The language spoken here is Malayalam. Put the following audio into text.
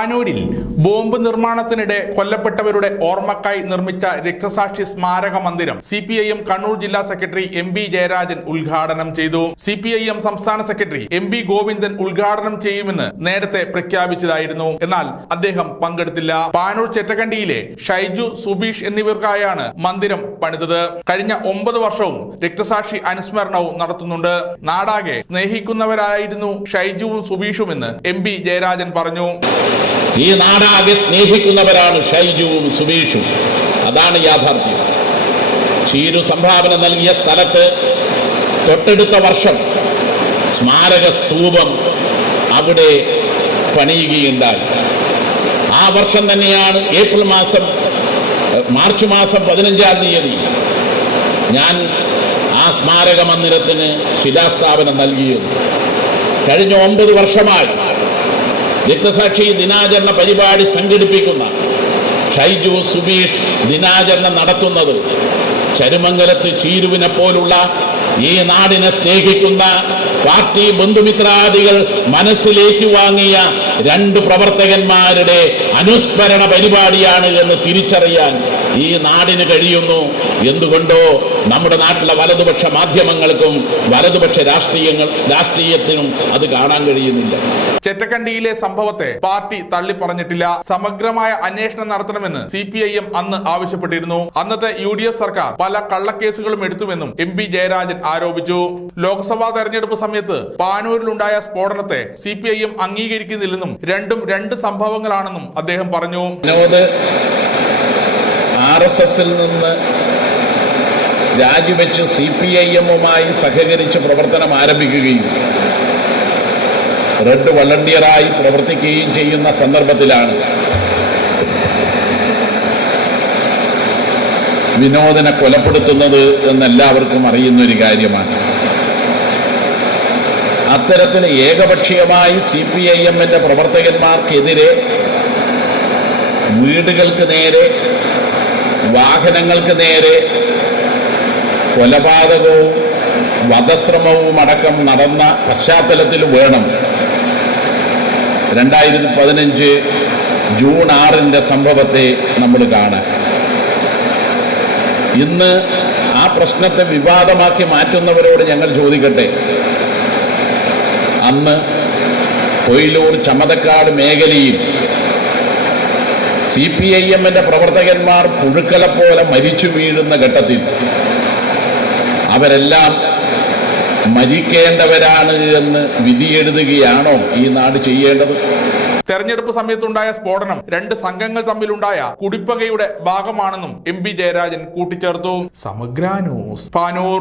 പാനൂരിൽ ബോംബ് നിർമ്മാണത്തിനിടെ കൊല്ലപ്പെട്ടവരുടെ ഓർമ്മക്കായി നിർമ്മിച്ച രക്തസാക്ഷി സ്മാരക മന്ദിരം CPIM കണ്ണൂർ ജില്ലാ സെക്രട്ടറി MB ജയരാജൻ ഉദ്ഘാടനം ചെയ്തു. CPIM സംസ്ഥാന സെക്രട്ടറി MB ഗോവിന്ദൻ ഉദ്ഘാടനം ചെയ്യുമെന്ന് നേരത്തെ പ്രഖ്യാപിച്ചതായിരുന്നു. എന്നാൽ അദ്ദേഹം പങ്കെടുത്തില്ല. പാനൂർ ചെറ്റക്കണ്ടിയിലെ ഷൈജു, സുബീഷ് എന്നിവർക്കായാണ് മന്ദിരം പണിതത്. കഴിഞ്ഞ 9 വർഷവും രക്തസാക്ഷി അനുസ്മരണവും നടത്തുന്നുണ്ട്. നാടാകെ സ്നേഹിക്കുന്നവരായിരുന്നു ഷൈജുവും സുബീഷുമെന്ന് MB ജയരാജൻ പറഞ്ഞു. ഈ നാടാകെ സ്നേഹിക്കുന്നവരാണ് ഷൈജുവും സുബീഷും. അതാണ് യാഥാർത്ഥ്യം. ചീരു സംഭാവന നൽകിയ സ്ഥലത്ത് തൊട്ടടുത്ത വർഷം സ്മാരക സ്തൂപം അവിടെ പണിയുകയുണ്ടായി. ആ വർഷം തന്നെയാണ് മാർച്ച് മാസം 15-ാം തീയതി ഞാൻ ആ സ്മാരക മന്ദിരത്തിന് ശിലാസ്ഥാപനം നൽകിയത്. കഴിഞ്ഞ 9 വർഷമായി രക്തസാക്ഷി ദിനാചരണ പരിപാടി സംഘടിപ്പിക്കുന്ന ഷൈജു, സുബീഷ് ദിനാചരണം നടത്തുന്നത് ചരുമംഗലത്ത് ചീരുവിനെ പോലുള്ള ഈ നാടിനെ സ്നേഹിക്കുന്ന പാർട്ടി ബന്ധുമിത്രാദികൾ മനസ്സിലേക്ക് വാങ്ങിയ 2 പ്രവർത്തകന്മാരുടെ അനുസ്മരണ പരിപാടിയാണ് എന്ന് തിരിച്ചറിയാൻ ഈ നാടിന് കഴിയുന്നു. എന്തുകൊണ്ടോ നമ്മുടെ നാട്ടിലെ വലതുപക്ഷ മാധ്യമങ്ങൾക്കും വലതുപക്ഷ രാഷ്ട്രീയത്തിനും അത് കാണാൻ കഴിയുന്നില്ല. ചെറ്റക്കണ്ടിയിലെ സംഭവത്തെ പാർട്ടി തള്ളി പറഞ്ഞിട്ടില്ല. സമഗ്രമായ അന്വേഷണം നടത്തണമെന്ന് CPIM അന്ന് ആവശ്യപ്പെട്ടിരുന്നു. അന്നത്തെ UDF സർക്കാർ പല കള്ളക്കേസുകളും എടുത്തുവെന്നും MB ജയരാജൻ ആരോപിച്ചു. ലോക്സഭാ തെരഞ്ഞെടുപ്പ് സമയത്ത് പാനൂരിലുണ്ടായ സ്ഫോടനത്തെ CPIM അംഗീകരിക്കുന്നില്ലെന്നും രണ്ടും 2 സംഭവങ്ങളാണെന്നും അദ്ദേഹം പറഞ്ഞു. RSSൽ നിന്ന് രാജിവെച്ച് CPIMുമായി സഹകരിച്ച് പ്രവർത്തനം ആരംഭിക്കുകയും റെഡ് വളണ്ടിയറായി പ്രവർത്തിക്കുകയും ചെയ്യുന്ന സന്ദർഭത്തിലാണ് വിനോദിനെ കൊലപ്പെടുത്തുന്നത് എന്നെല്ലാവർക്കും അറിയുന്നൊരു കാര്യമാണ്. അത്തരത്തിൽ ഏകപക്ഷീയമായി CPIMന്റെ പ്രവർത്തകന്മാർക്കെതിരെ വീടുകൾക്ക് നേരെ, വാഹനങ്ങൾക്ക് നേരെ കൊലപാതകവും വധശ്രമവും അടക്കം നടന്ന പശ്ചാത്തലത്തിൽ വേണം 2015 ജൂൺ 6 സംഭവത്തെ നമ്മൾ കാണാൻ. ഇന്ന് ആ പ്രശ്നത്തെ വിവാദമാക്കി മാറ്റുന്നവരോട് ഞങ്ങൾ ചോദിക്കട്ടെ, അന്ന് കൊയിലൂർ ചമതക്കാട് മേഖലയിൽ CPIMന്റെ പ്രവർത്തകന്മാർ പുഴുക്കളെ പോലെ മരിച്ചു വീഴുന്ന ഘട്ടത്തിൽ അവരെല്ലാം മരിക്കേണ്ടവരാണ് എന്ന് വിധിയെഴുതുകയാണോ ഈ നാട് ചെയ്യേണ്ടത്? തെരഞ്ഞെടുപ്പ് സമയത്തുണ്ടായ സ്ഫോടനം 2 സംഘങ്ങൾ തമ്മിലുണ്ടായ കുടിപ്പകയുടെ ഭാഗമാണെന്നും MB ജയരാജൻ കൂട്ടിച്ചേർത്തു. സമഗ്ര ന്യൂസ്, പാനൂർ.